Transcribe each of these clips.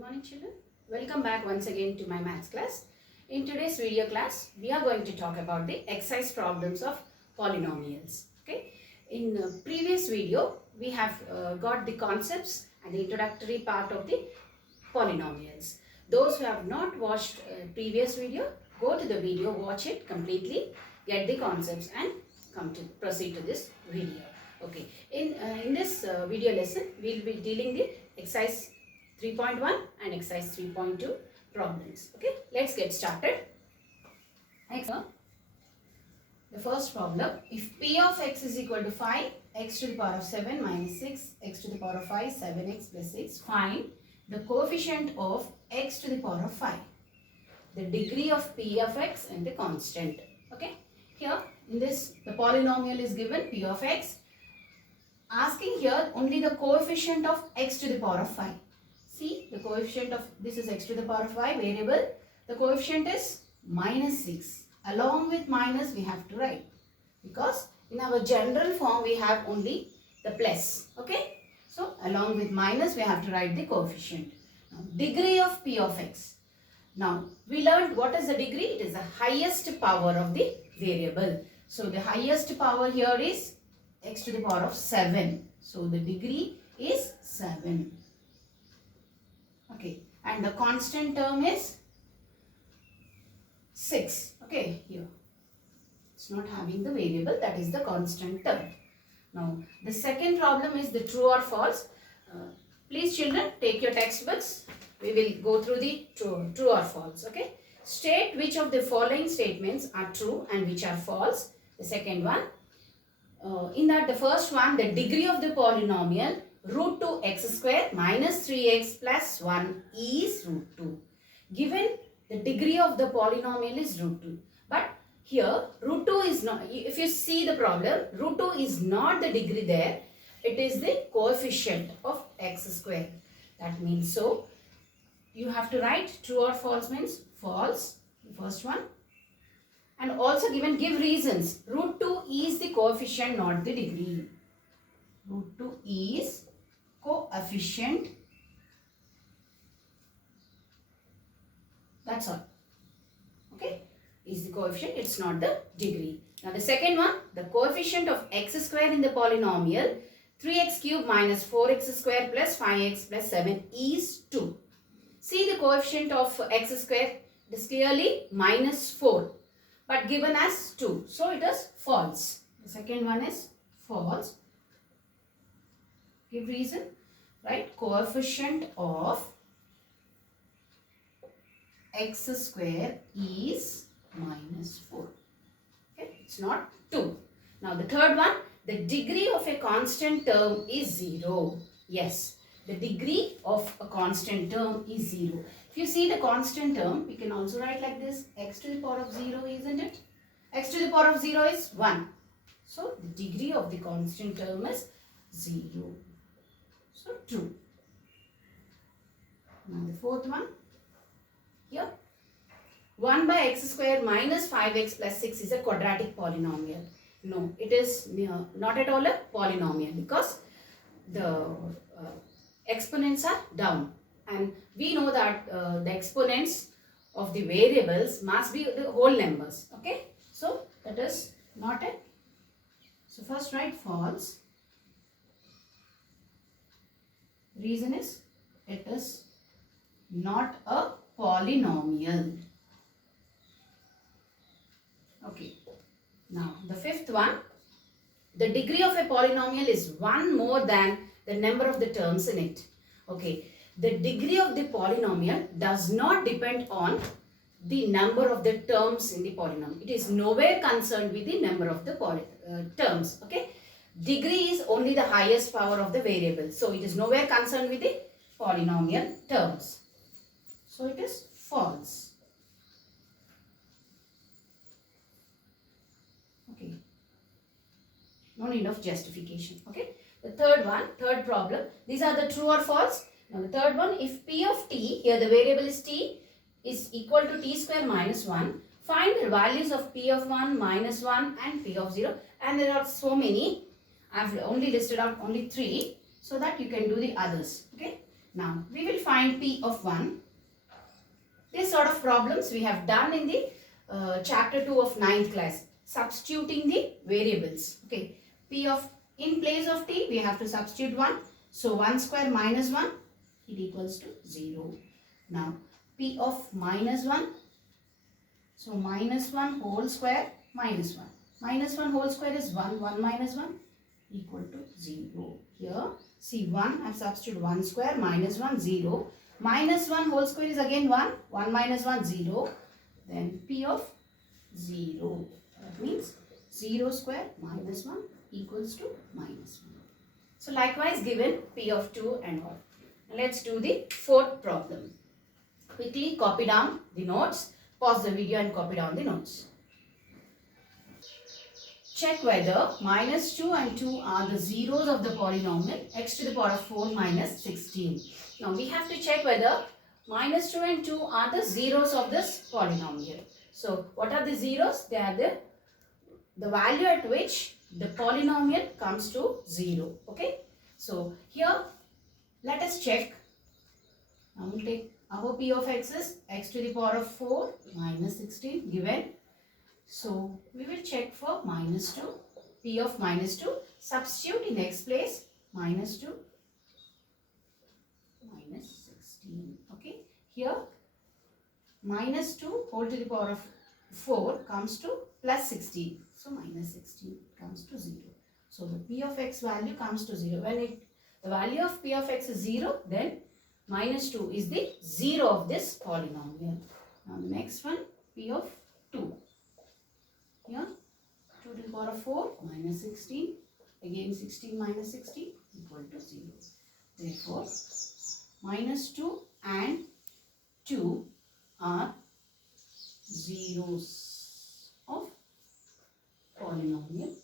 morning children. Welcome back once again to my maths class. In today's video class, we are going to talk about the exercise problems of polynomials. Okay. In the previous video, we have got the concepts and the introductory part of the polynomials. Those who have not watched previous video, go to the video, watch it completely, get the concepts and proceed to this video. Okay. In this video lesson, we will be dealing the exercise 3.1 and exercise 3.2 problems. Okay, let's get started. Next one, the first problem, if p of x is equal to 5, x to the power of 7 minus 6, x to the power of 5, 7x plus 6, find the coefficient of x to the power of 5, the degree of p of x and the constant. Okay, here in this the polynomial is given p of x, asking here only the coefficient of x to the power of 5. See, the coefficient of this is x to the power of 5 variable. The coefficient is minus 6. Along with minus we have to write, because in our general form we have only the plus. Okay. So along with minus we have to write the coefficient. Now, degree of p of x. Now we learned what is the degree. It is the highest power of the variable. So the highest power here is x to the power of 7. So the degree is 7. Okay, and the constant term is 6. Okay, here it's not having the variable, that is the constant term. Now the second problem is the true or false. Please children, take your textbooks. We will go through the true or false. Okay, state which of the following statements are true and which are false. The second one, in that the first one, the degree of the polynomial root 2 x square minus 3x plus 1 is root 2. Given the degree of the polynomial is root 2. But here root 2 is not, if you see the problem, root 2 is not the degree there. It is the coefficient of x square. That means, so you have to write true or false means false, the first one. And also give reasons. Root 2 is the coefficient, not the degree. Root 2 is coefficient. That's all. Okay. Is the coefficient. It's not the degree. Now the second one. The coefficient of x square in the polynomial 3x cube minus 4x square plus 5x plus 7 is 2. See the coefficient of x square. It is clearly minus 4. But given as 2. So it is false. The second one is false. Give reason. Right? Coefficient of x square is minus 4. Okay? It's not 2. Now the third one. The degree of a constant term is 0. Yes. The degree of a constant term is 0. If you see the constant term, we can also write like this. X to the power of 0, isn't it? X to the power of 0 is 1. So, the degree of the constant term is 0. So, true. Now, the fourth one. Here. 1 by x square minus 5x plus 6 is a quadratic polynomial. No, it is not at all a polynomial, because the exponents are down. And we know that the exponents of the variables must be the whole numbers. Okay. So, that is not a. So, first write false. Reason is it is not a polynomial. Okay. Now, the fifth one. The degree of a polynomial is 1 more than the number of the terms in it. Okay. The degree of the polynomial does not depend on the number of the terms in the polynomial. It is nowhere concerned with the number of the terms. Okay. Degree is only the highest power of the variable. So, it is nowhere concerned with the polynomial terms. So, it is false. Okay. No need of justification. Okay. The third one, third problem. These are the true or false. Now the third one, if p of t, here the variable is t, is equal to t square minus 1, find the values of p of 1, minus 1 and p of 0. And there are so many. I have only listed out only 3, so that you can do the others. Okay. Now we will find P of 1. This sort of problems we have done in the chapter 2 of 9th class. Substituting the variables. Okay. P of, in place of t we have to substitute 1. So 1 square minus 1, it equals to 0. Now P of minus 1. So minus 1 whole square minus 1. Minus 1 whole square is 1. 1 minus 1 equal to 0. Here see 1, I have substituted 1 square minus 1 0. Minus 1 whole square is again 1. 1 minus 1 0. Then P of 0. That means 0 square minus 1 equals to minus 1. So likewise given P of 2 and all. Let's do the fourth problem. Quickly copy down the notes. Pause the video and copy down the notes. Check whether minus 2 and 2 are the zeros of the polynomial x to the power of 4 minus 16. Now we have to check whether minus 2 and 2 are the zeros of this polynomial. So what are the zeros? They are the value at which the polynomial comes to 0. Okay. So here let us check. Now we will take our P of x is x to the power of 4 minus 16 given. So we will check for minus 2. P of minus 2. Substitute in x place minus 2 minus 16. Okay. Here minus 2 whole to the power of 4 comes to plus 16. So minus 16 comes to 0. So the P of x value comes to 0. When the value of P of x is 0, then minus 2 is the 0 of this polynomial. Now the next one, P of 2. Here 2 to the power of 4 minus 16. Again 16 minus 16 equal to 0. Therefore minus 2 and 2 are zeros of polynomial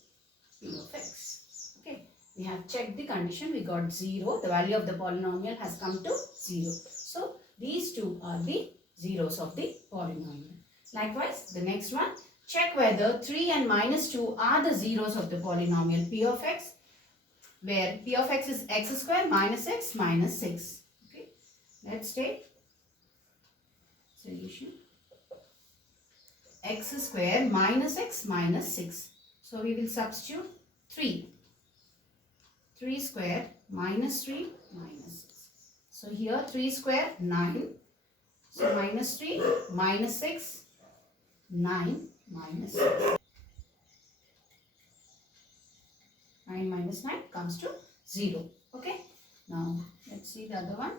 P of x. Okay. We have checked the condition. We got 0. The value of the polynomial has come to 0. So these two are the zeros of the polynomial. Likewise, the next one. Check whether 3 and minus 2 are the zeros of the polynomial P of x, where P of x is x square minus x minus 6. Okay. Let's take solution. X square minus x minus 6. So we will substitute 3. 3 square minus 3 minus 6. So here 3 square 9. So minus 3 minus 6 9 minus 6. 9 minus 9 comes to 0. Okay. Now let's see the other one.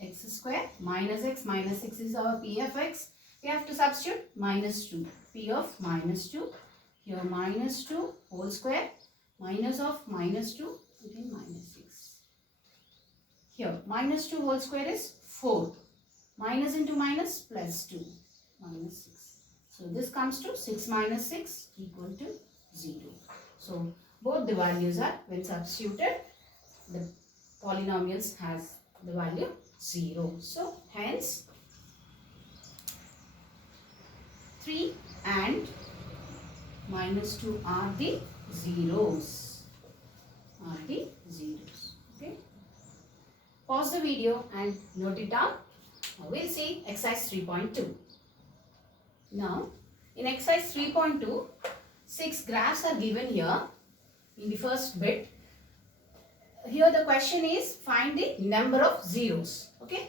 X square minus x minus 6 is our P of x. We have to substitute minus 2. P of minus 2. Here minus 2 whole square. Minus of minus 2 again minus 6. Here minus 2 whole square is 4. Minus into minus plus 2 minus 6. So this comes to 6 minus 6 equal to 0. So both the values are, when substituted, the polynomials has the value 0. So hence 3 and minus 2 are the zeros. Okay. Pause the video and note it down. Now we'll see exercise 3.2. Now in exercise 3.2, 6 graphs are given here in the first bit. Here the question is find the number of zeros. Okay.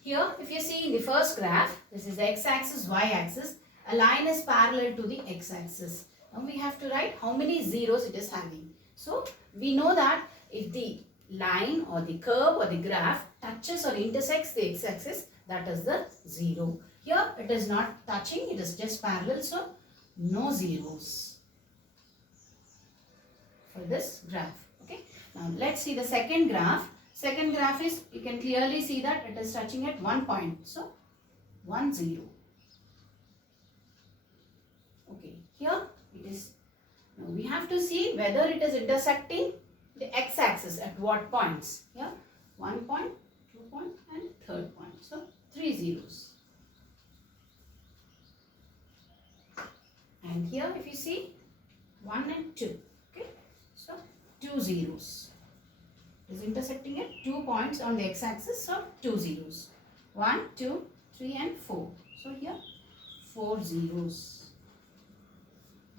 Here if you see in the first graph, this is the x-axis, y-axis. A line is parallel to the x-axis. Now we have to write how many zeros it is having. So we know that if the line or the curve or the graph touches or intersects the x-axis, that is the 0. Here it is not touching, it is just parallel, so no zeros for this graph. Okay. Now let's see the second graph. Second graph is, you can clearly see that it is touching at 1 point. So 1 0. Okay. Here it is. Now we have to see whether it is intersecting the x-axis at what points. Here 1 point, 2 point and third point. So 3 zeros. And here if you see 1 and 2. Okay. So 2 zeros. is intersecting at 2 points on the x-axis or 2 zeros. 1, 2, 3 and 4. So here 4 zeros.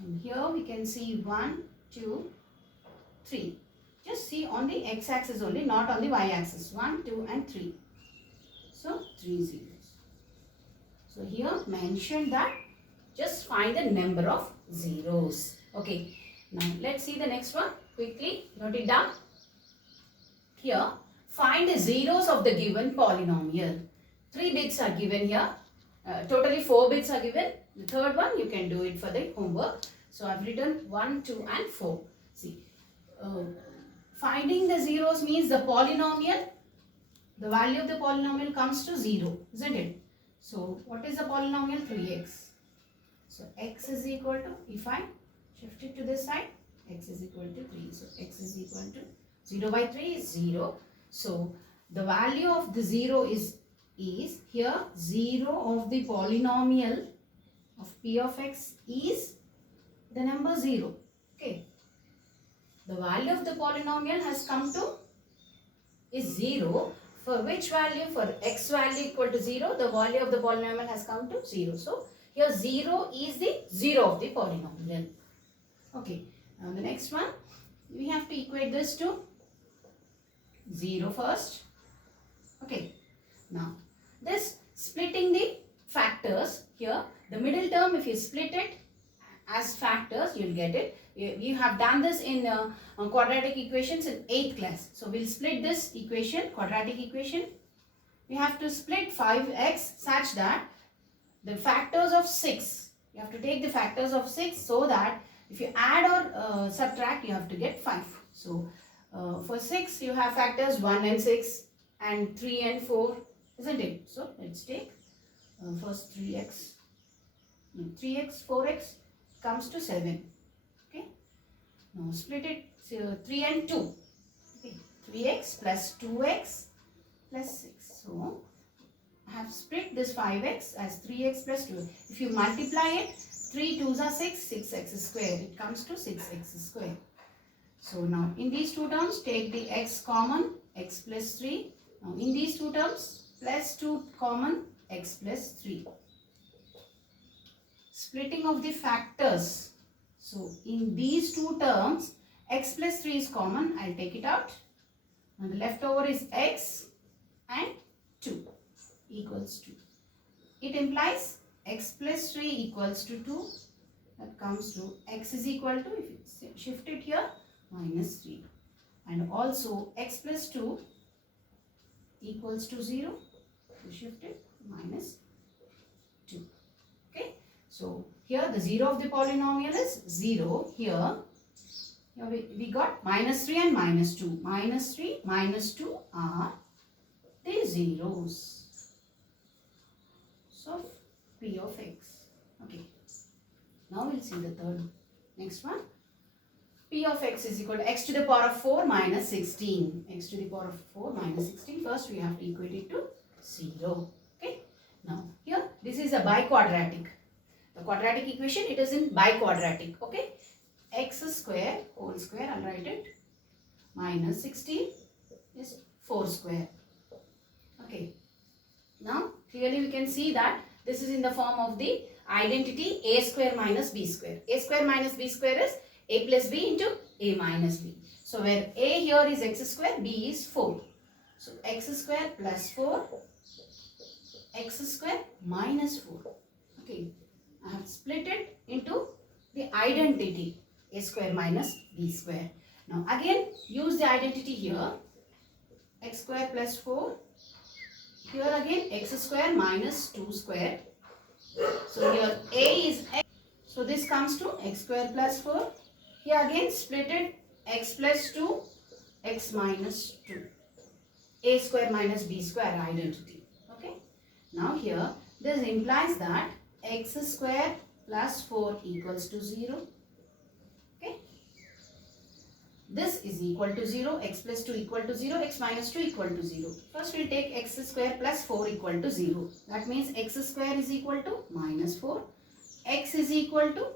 And here we can see 1, 2, 3. Just see on the x-axis only, not on the y-axis. 1, 2 and 3. So 3 zeros. So here mention that just find the number of zeros. Okay. Now let's see the next one. Quickly note it down. Here find the zeros of the given polynomial. 3 bits are given here. Totally 4 bits are given. The third one you can do it for the homework. So I've written 1, 2 and 4. See, finding the zeros means the polynomial, the value of the polynomial comes to 0, isn't it? So what is the polynomial? 3x. So x is equal to, if I shift it to this side, x is equal to 3. So x is equal to 0 by 3 is 0. So the value of the 0 is here 0 of the polynomial of p of x is the number 0. Okay. The value of the polynomial has come to is 0. For which value? For x value equal to 0, the value of the polynomial has come to 0. So here 0 is the 0 of the polynomial. Okay. Now the next one, we have to equate this to 0 first. Okay. Now this splitting the factors here, the middle term, if you split it as factors, you'll get it. You have done this in quadratic equations in 8th class. So we'll split this equation, quadratic equation. We have to split 5x such that the factors of 6, you have to take the factors of 6 so that if you add or subtract, you have to get 5. So for 6, you have factors 1 and 6 and 3 and 4, isn't it? So let's take first 3x, 4x comes to 7. Okay. Now split it, so 3 and 2. Okay. 3x plus 2x plus 6. So I have split this 5x as 3x plus 2. If you multiply it, 3 2s are 6, 6x square. It comes to 6x square. So now in these two terms, take the x common, x plus 3. Now in these two terms, plus 2 common, x plus 3. Splitting of the factors. So in these two terms, x plus 3 is common. I'll take it out. Now the leftover is x and 2 equals 2. It implies x plus 3 equals to 2. That comes to x is equal to, if you shift it here, minus 3. And also x plus 2 equals to 0. You shift it, minus 2. Okay. So here the 0 of the polynomial is 0. Here we got minus 3 and minus 2. Minus 3, minus 2 are the zeros. So p of x. Okay. Now we'll see the third. Next one. P of x is equal to x to the power of 4 minus 16. X to the power of 4 minus 16. First we have to equate it to 0. Okay. Now here this is a biquadratic. The quadratic equation, it is in biquadratic. Okay. X square whole square, I'll write it, minus 16 is 4 square. Okay. Now clearly we can see that this is in the form of the identity a square minus b square. A square minus b square is a plus b into a minus b. So where a here is x square, b is 4. So x square plus 4, x square minus 4. Okay. I have split it into the identity a square minus b square. Now again use the identity here, x square plus 4. Here again x square minus 2 square. So here a is x. So this comes to x square plus 4. Here again split it, x plus 2, x minus 2. A square minus b square identity. Okay. Now here this implies that x square plus 4 equals to 0. Okay. This is equal to 0, x plus 2 equal to 0, x minus 2 equal to 0. First we will take x square plus 4 equal to 0. That means x square is equal to minus 4. X is equal to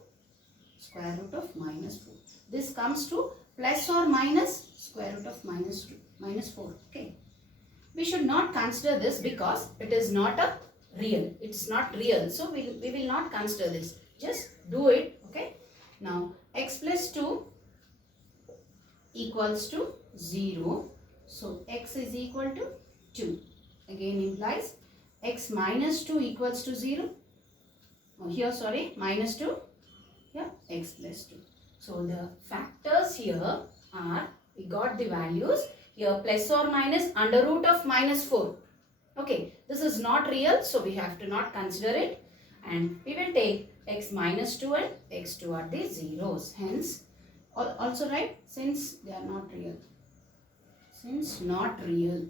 square root of minus 4. This comes to plus or minus square root of minus 2. minus 4. Okay. We should not consider this because it is not a real. It's not real. So we will not consider this. Just do it. Okay. Now x plus 2 equals to 0. So x is equal to 2. Again implies x minus 2 equals to 0. Oh, here sorry, minus 2. Here x plus 2. So the factors here are, we got the values here, plus or minus under root of minus 4. Okay, this is not real, so we have to not consider it, and we will take x minus 2 and x2 are the zeros. Hence, also write since they are not real. Since not real,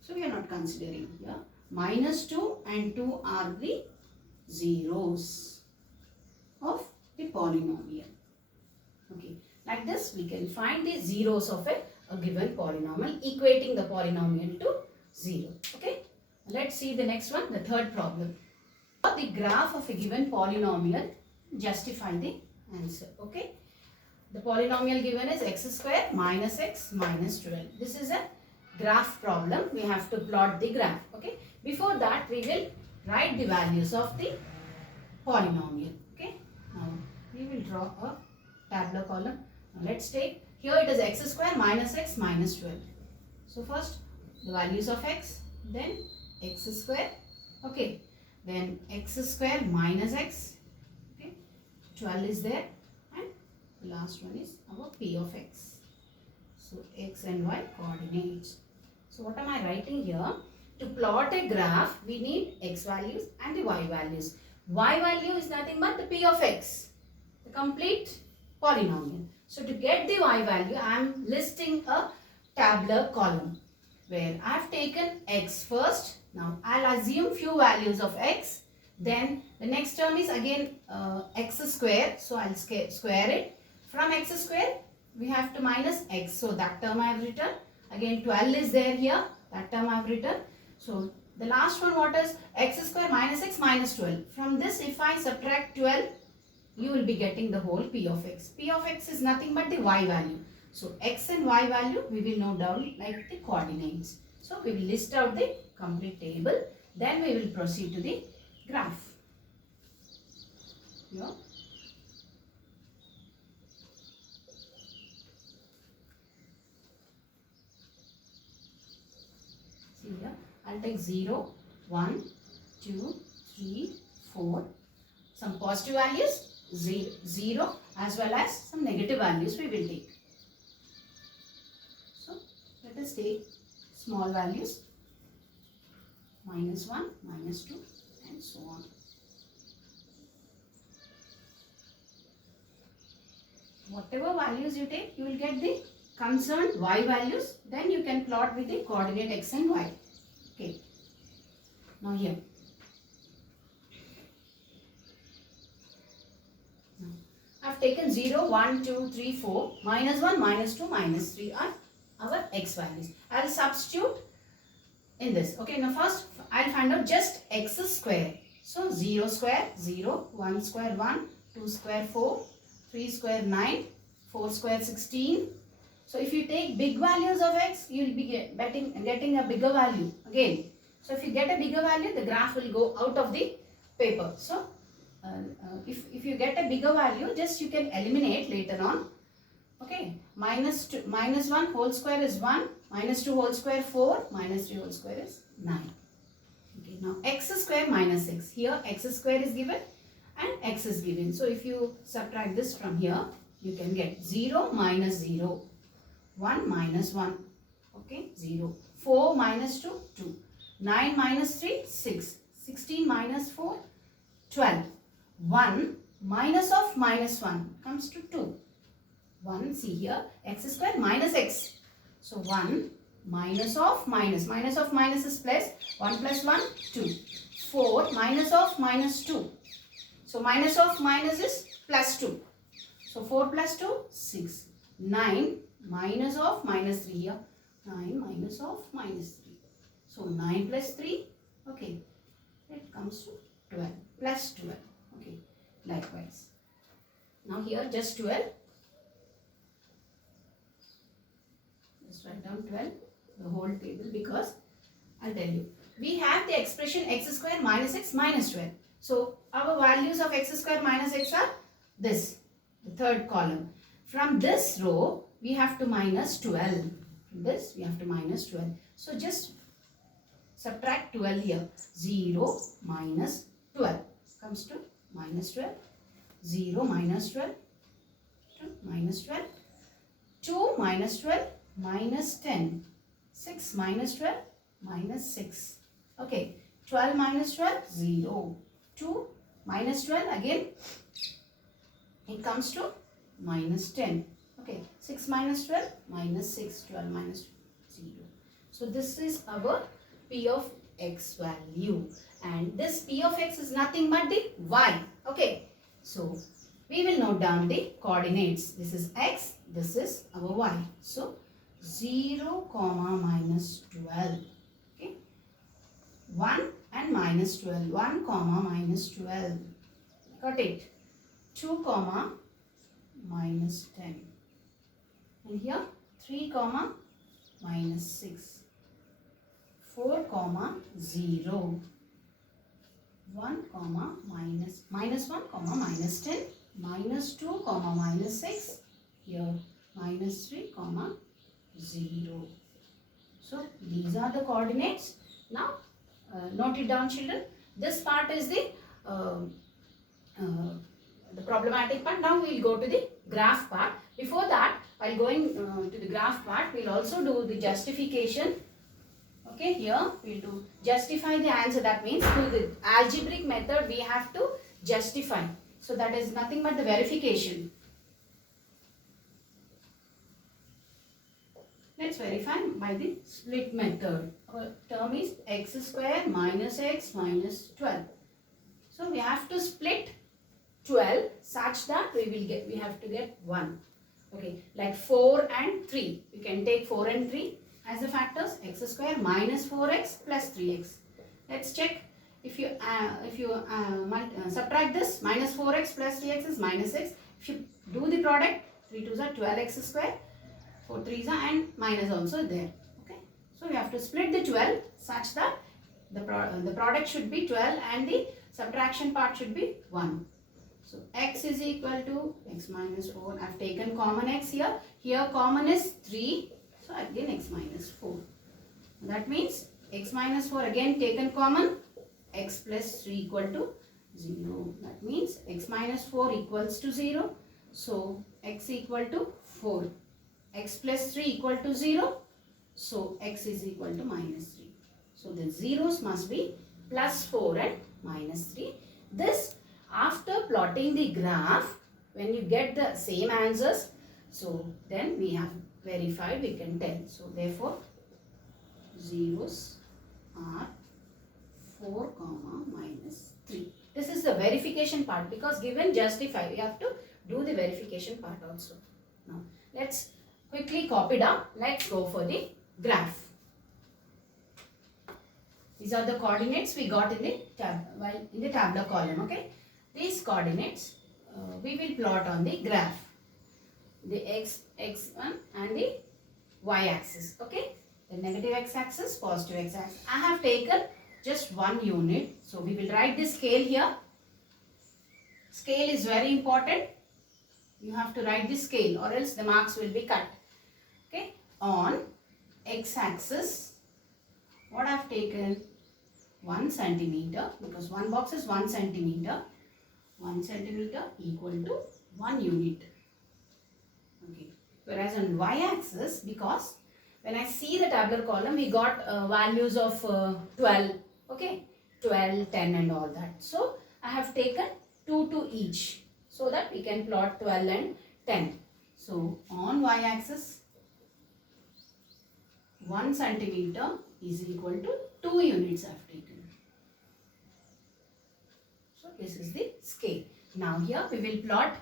so we are not considering here. Minus 2 and 2 are the zeros of the polynomial. Okay, like this we can find the zeros of a given polynomial, equating the polynomial to 0. Okay, let's see the next one, the third problem. The graph of a given polynomial, justify the answer. Okay, the polynomial given is x square minus x minus 12. This is a graph problem. We have to plot the graph. Okay, before that we will write the values of the polynomial. Okay, now we will draw a tabular column. Now let's take, here it is x square minus x minus 12. So first the values of x, then x square, okay, then x square minus x, okay, 12 is there, and the last one is our p of x. So x and y coordinates. So what am I writing here? To plot a graph, we need x values and the y values. Y value is nothing but the p of x, the complete polynomial. So to get the y value, I am listing a tabular column where I have taken x first. Now I'll assume few values of x. Then the next term is again x square. So I'll square it. From x square we have to minus x. So that term I have written. Again 12 is there here. That term I have written. So the last one, what is x square minus x minus 12. From this if I subtract 12, you will be getting the whole p of x. P of x is nothing but the y value. So x and y value we will note down like the coordinates. So we will list out the complete table. Then we will proceed to the graph. Here. See here. I'll take 0, 1, 2, 3, 4. Some positive values, 0 as well as some negative values we will take. So let us take small values, minus 1, minus 2 and so on. Whatever values you take, you will get the concerned y values. Then you can plot with the coordinate x and y. Okay. Now here. I have taken 0, 1, 2, 3, 4, minus 1, minus 2, minus 3 are our x values. I will substitute in this. Okay, now first I will find out just x square. So 0 square 0, 1 square 1, 2 square 4, 3 square 9, 4 square 16. So if you take big values of x, you will be getting a bigger value again. So if you get a bigger value, the graph will go out of the paper. So if you get a bigger value, just you can eliminate later on. Okay, minus 1 whole square is 1, minus 2 whole square 4, minus 3 whole square is 9. Okay, now x square minus x. Here x square is given and x is given. So if you subtract this from here, you can get 0 minus 0, 1 minus 1, okay, 0, 4 minus 2, 2, 9 minus 3, 6, 16 minus 4, 12. 1 minus of minus 1 comes to 2. 1, see here, x square minus x. So 1 minus of minus. Minus of minus is plus. 1 plus 1, 2. 4 minus of minus 2. So minus of minus is plus 2. So 4 plus 2, 6. 9 minus of minus 3 here. 9 minus of minus 3. So 9 plus 3, okay, it comes to 12. Plus 12. Okay, likewise. Now here just 12. Just write down 12, the whole table, because I'll tell you. We have the expression x square minus x minus 12. So our values of x square minus x are this, the third column. From this row, we have to minus 12. From this, we have to minus 12. So just subtract 12 here. 0 minus 12 comes to minus 12. 0 minus 12 to minus 12. 2 minus 12 minus 10. 6 minus 12 minus 6. Okay, 12 minus 12, 0. 2 minus 12, again it comes to minus 10. Okay, 6 minus 12 minus 6, 12 minus 0. So this is our P of x value, and this P of x is nothing but the y. Okay, so we will note down the coordinates. This is x, this is our y. So 0 comma minus 12. Okay, 1 and minus 12. 1 comma minus 12. Got it? 2 comma minus 10. And here 3 comma minus 6. 4 comma 0. 1 comma minus 1 comma minus 10. Minus 2 comma minus 6. Here minus 3 comma 0. So these are the coordinates. Now note it down, children. This part is the problematic part. Now we will go to the graph part. Before that, while going to the graph part, we will also do the justification. Okay, here we will do justify the answer. That means through the algebraic method we have to justify. So that is nothing but the verification. Let's verify by the split method. Our term is x square minus x minus 12. So we have to split 12 such that we have to get 1. Okay, like 4 and 3. You can take 4 and 3 as the factors. X square minus 4x plus 3x. Let's check. If you subtract this, minus 4x plus 3x is minus 6. If you do the product, 3 2s are 12x square. 4 3s are, and minus also there. Okay, so we have to split the 12 such that the product should be 12 and the subtraction part should be 1. So x is equal to x minus 4. I have taken common x here. Here common is 3. So again x minus 4. That means x minus 4 again taken common. X plus 3 equal to 0. That means x minus 4 equals to 0. So x equal to 4. X plus 3 equal to 0. So x is equal to minus 3. So the zeros must be plus 4 and minus 3. This after plotting the graph, when you get the same answers, so then we have verified, we can tell. So therefore zeros are 4 comma minus 3. This is the verification part, because given justify, we have to do the verification part also. Now let's quickly copy down. Let's go for the graph. These are the coordinates we got in the tabular column. Okay, these coordinates we will plot on the graph. The x1 and the y-axis. Okay, the negative x-axis, positive x-axis. I have taken just 1 unit. So we will write the scale here. Scale is very important. You have to write the scale or else the marks will be cut. Okay, on x-axis, what I have taken? 1 centimeter, because one box is 1 centimeter. 1 centimeter equal to 1 unit. Okay, whereas on y-axis, because when I see the tabular column, we got values of 12. Okay, 12, 10 and all that. So I have taken 2 to each, so that we can plot 12 and 10. So on y-axis, 1 centimeter is equal to 2 units I have taken. So this is the scale. Now here we will plot.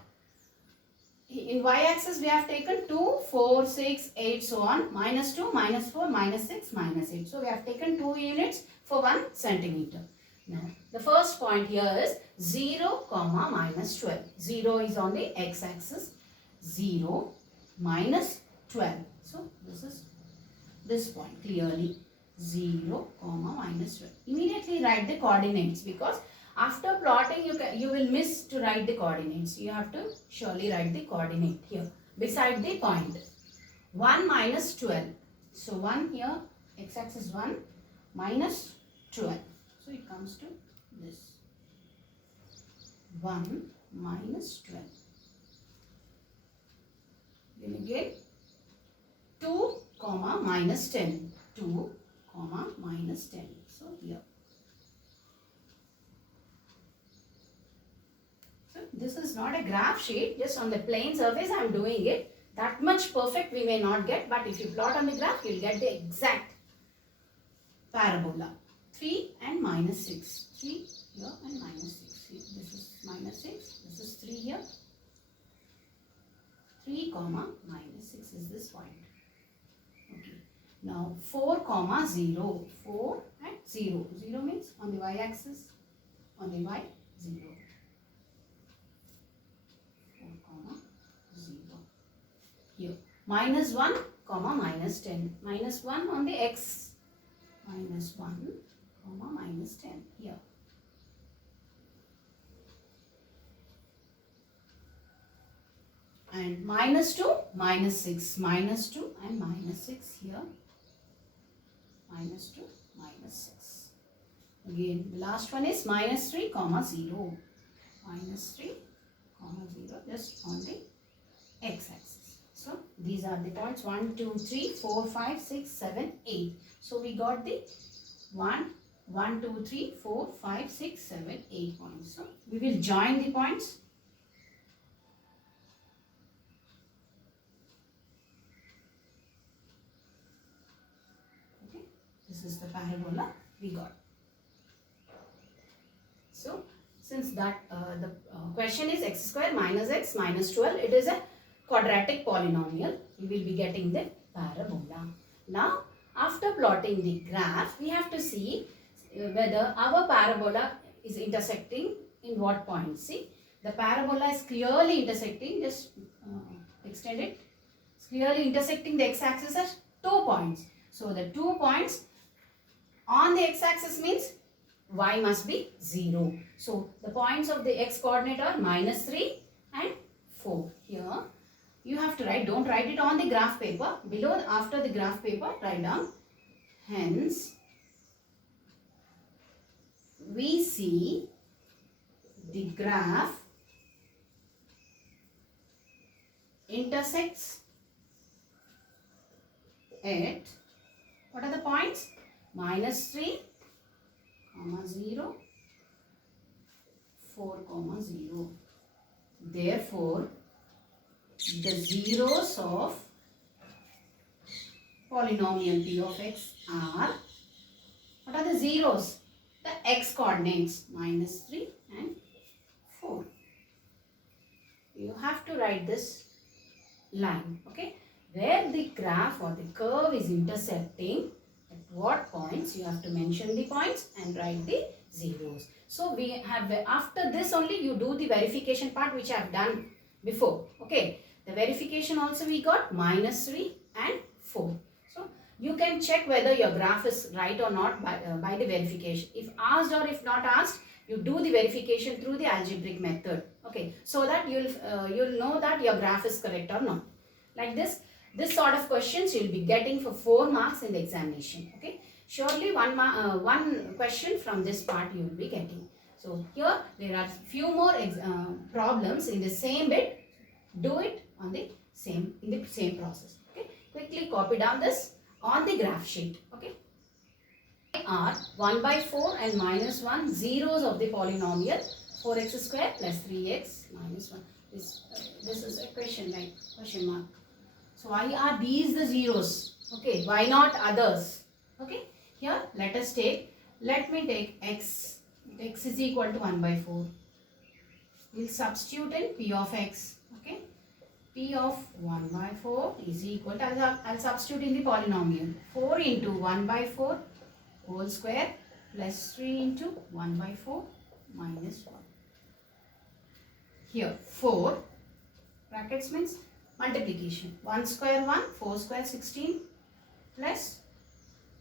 In y-axis we have taken 2, 4, 6, 8, so on. Minus 2, minus 4, minus 6, minus 8. So we have taken 2 units for 1 centimeter. Now the first point here is 0 comma minus 12. 0 is on the x-axis. 0 minus 12. So this is this point clearly. 0, minus 12. Immediately write the coordinates, because after plotting you will miss to write the coordinates. You have to surely write the coordinate here beside the point. 1 minus 12. So 1 here, x-axis 1 minus 12. So it comes to this. 1 minus 12. Then again 2, minus 10. 2, minus 10. So here. So this is not a graph sheet, just on the plain surface I am doing it. That much perfect we may not get, but if you plot on the graph, you will get the exact parabola. 3 and minus 6. 3 here and minus 6 here. This is minus 6. This is 3 here. 3, minus 6 is this point. Okay. Now 4, 0. 4 and 0. 0 means on the y-axis, on the y, 0. 4, 0. Here. Minus 1, minus 10. Minus 1 on the x. Minus 1, minus 10. Here. And minus 2, minus 6. Minus 2 and minus 6 here. Minus 2, minus 6. Again, the last one is minus 3, 0. Minus 3, 0, just on the x-axis. So, these are the points 1, 2, 3, 4, 5, 6, 7, 8. So, we got the 1, 2, 3, 4, 5, 6, 7, 8 points. So, we will join the points. Okay, this is the parabola we got. So, since that the question is x square minus x minus 12, it is a quadratic polynomial. We will be getting the parabola. Now, after plotting the graph, we have to see whether our parabola is intersecting in what point. See, the parabola is clearly intersecting, just extend it. It's clearly intersecting the x-axis at 2 points. So, the 2 points on the x-axis means y must be 0. So, the points of the x coordinate are minus 3 and 4. Here, you have to write, don't write it on the graph paper. Below, after the graph paper, write down. Hence, we see the graph intersects at, what are the points? Minus 3, 0, 4, 0. Therefore, the zeros of polynomial p of x are, what are the zeros? The x coordinates, minus 3 and 4. You have to write this line, okay? Where the graph or the curve is intersecting, at what points, you have to mention the points and write the zeros. So, we have, after this only you do the verification part, which I have done before, okay? The verification also we got minus 3 and 4. So, you can check whether your graph is right or not by the verification. If asked or if not asked, you do the verification through the algebraic method, okay? So that you'll know that your graph is correct or not. Like this sort of questions you'll be getting for 4 marks in the examination, okay? Surely one question from this part you will be getting. So here there are few more problems in the same bit. Do it on the same process. Okay, quickly copy down this on the graph sheet. Okay, are 1 by 4 and minus 1 zeros of the polynomial 4x square plus 3x minus 1. This is a question, like question mark. So why are these the zeros? Okay, why not others? Okay, here let me take x. X is equal to 1 by 4. We'll substitute in p of x. Okay, p of 1 by 4 is equal to, I'll substitute in the polynomial. 4 into 1 by 4 whole square plus 3 into 1 by 4 minus 1. Here 4 brackets means multiplication. 1 square 1, 4 square 16, plus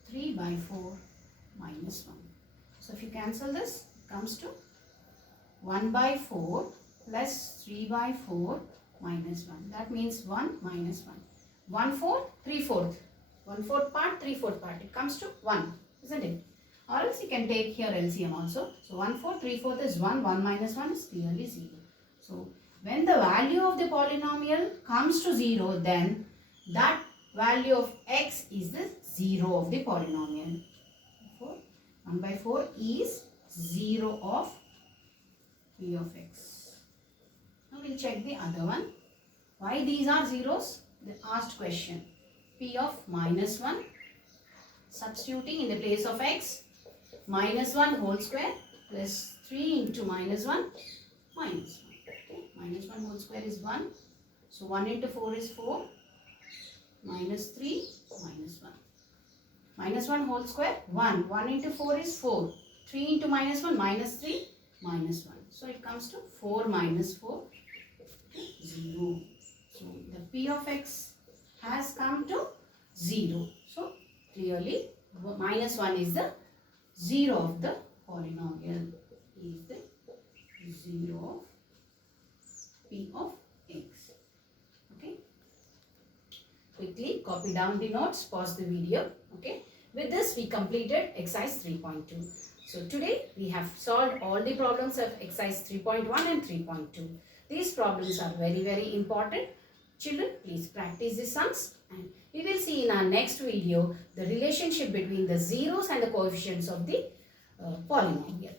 3 by 4 minus 1. So if you cancel this, it comes to 1 by 4 plus 3 by 4 minus 1. That means 1 minus 1. 1/4, 3/4. 1/4 part, 3/4 part. It comes to 1, isn't it? Or else you can take here LCM also. So 1/4, 3/4 is 1. 1 minus 1 is clearly 0. So when the value of the polynomial comes to 0, then that value of x is the 0 of the polynomial. Therefore, 1 by 4 is 0 of p of x. Now we'll check the other one. Why these are zeros? The asked question. P of minus 1, substituting in the place of x, minus 1 whole square plus 3 into minus 1 minus 1. Okay, minus 1 whole square is 1. So 1 into 4 is 4. Minus 3 minus 1. Minus 1 whole square 1. 1 into 4 is 4. 3 into minus 1 minus 3 minus 1. So it comes to 4 minus 4 0. So the p of x has come to 0. So clearly minus 1 is the 0 of the polynomial. Is the 0 of p of x. Okay. Quickly copy down the notes, pause the video. Okay. With this we completed exercise 3.2. So today we have solved all the problems of exercise 3.1 and 3.2. These problems are very important. Children, please practice the sums, and we will see in our next video the relationship between the zeros and the coefficients of the polynomial.